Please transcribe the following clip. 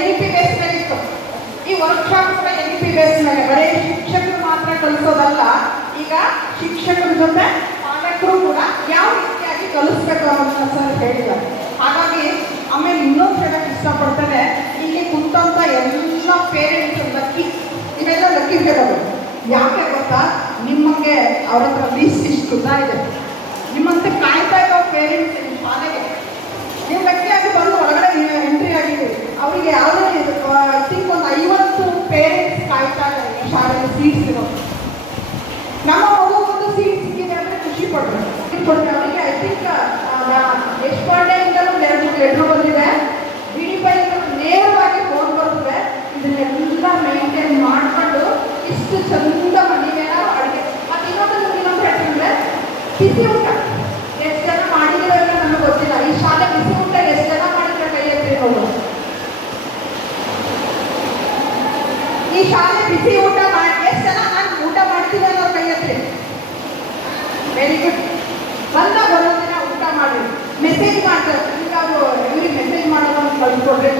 NEP base ಮೇಲೆ ಇತ್ತು. ಈ ವರ್ಕ್ಶಾಪ್ ಕೂಡ NEP ಬೇಸ್ ಮೇಲೆ, ಬರೀ ಶಿಕ್ಷಕರು ಮಾತ್ರ ಕಲಿಸೋದಲ್ಲ, ಈಗ ಶಿಕ್ಷಕರ ಜೊತೆ ಪಾಲಕರು ಕೂಡ ಯಾವ ರೀತಿಯಾಗಿ ಕಲಿಸ್ಬೇಕು ಅನ್ನೋದನ್ನ ಸರ್ ಹೇಳಿದ್ದಾರೆ. ಹಾಗಾಗಿ ಆಮೇಲೆ ಇನ್ನೊಂದು ಹೇಳಕ್ಕೆ ಇಷ್ಟಪಡ್ತೇನೆ, ಇಲ್ಲಿ ಕುಂತಂತ ಎಲ್ಲ ಪೇರೆಂಟ್ಸ್ ಲಕ್ಕಿ, ಇವೆಲ್ಲ ಲಕ್ಕಿ ಹೇಳೋದು. ಯಾಕೆ ಗೊತ್ತಾ, ನಿಮಗೆ ಅವ್ರ ಹತ್ರ ಲೀಸ್ಟ್ ಇಷ್ಟು ಇದೆ, ನಿಮ್ಮಂತೆ ಕಾಯ್ತಾ ಇರೋ ಪೇರೆಂಟ್ಸ್ ನಿಮ್ಮ ಶಾಲೆಗೆ ನೀವು ಲಕ್ಕಿಯಾಗಿ ಬಂದು ಒಳಗಡೆ ಎಂಟ್ರಿ ಆಗಿದ್ದೀವಿ. ಅವರಿಗೆ ಯಾವುದೇ ಐ ಥಿಂಕ್ ಒಂದು 50 ಪೇರೆಂಟ್ಸ್ ಕಾಯ್ತಾ ಇದ್ದಾರೆ ಈ ಶಾಲೆಯಲ್ಲಿ ಸೀಟ್ಸ್ ಇರೋದು. ನಮ್ಮ ಮಗು ಒಂದು ಸೀಟ್ ಸಿಕ್ಕಿದೆ ಅಂದರೆ ಖುಷಿ ಪಡ್ತಾರೆ. ಅವರಿಗೆ ಐ ಥಿಂಕ್ ದೇಶಪಾಂಡೆಯಿಂದಲೂ 2 ಲೆಟ್ರು ಬಂದಿದೆ, DDPI ನೇರವಾಗಿ ಫೋನ್ ಬರ್ತದೆ. ಇದನ್ನೆಲ್ಲ ಮೇಂಟೈನ್ ಮಾಡಿಕೊಂಡು ಇಷ್ಟು ಚಂದ ಮನೆಯಲ್ಲ ಅಡುಗೆ. ಮತ್ತು ಇನ್ನೊಂದು ಹೇಳ್ತಂದ್ರೆ ಬಿಸಿ ಊಟ ಎಷ್ಟು ಜನ ಮಾಡಿದ್ರೆ ನಮಗೆ ಗೊತ್ತಿಲ್ಲ. ಈ ಶಾಲೆ ಬಿಸಿ ಊಟ ಎಷ್ಟು ಜನ ಮಾಡಿದ್ರೆ ಕೈ ಎತ್ತಿ ನೋಡು. ಈ ಶಾಲೆ ಬಿಸಿ ಊಟ ಮಾಡಿ ಎಷ್ಟು ಜನ ನಾನು ಊಟ ಮಾಡ್ತೀನಿ ಅನ್ನೋ ಕೈ ಎತ್ತಿ. Very good. ಬರೋದಿನ ಊಟ ಮಾಡಿ ಮೆಸೇಜ್ ಮಾಡ್ತಾರೆ. ಈಗ ಅವರು ಇವ್ರಿಗೆ ಮೆಸೇಜ್ ಮಾಡೋದನ್ನು ಕಳ್ಸಿಕೊಡ್ರಿ.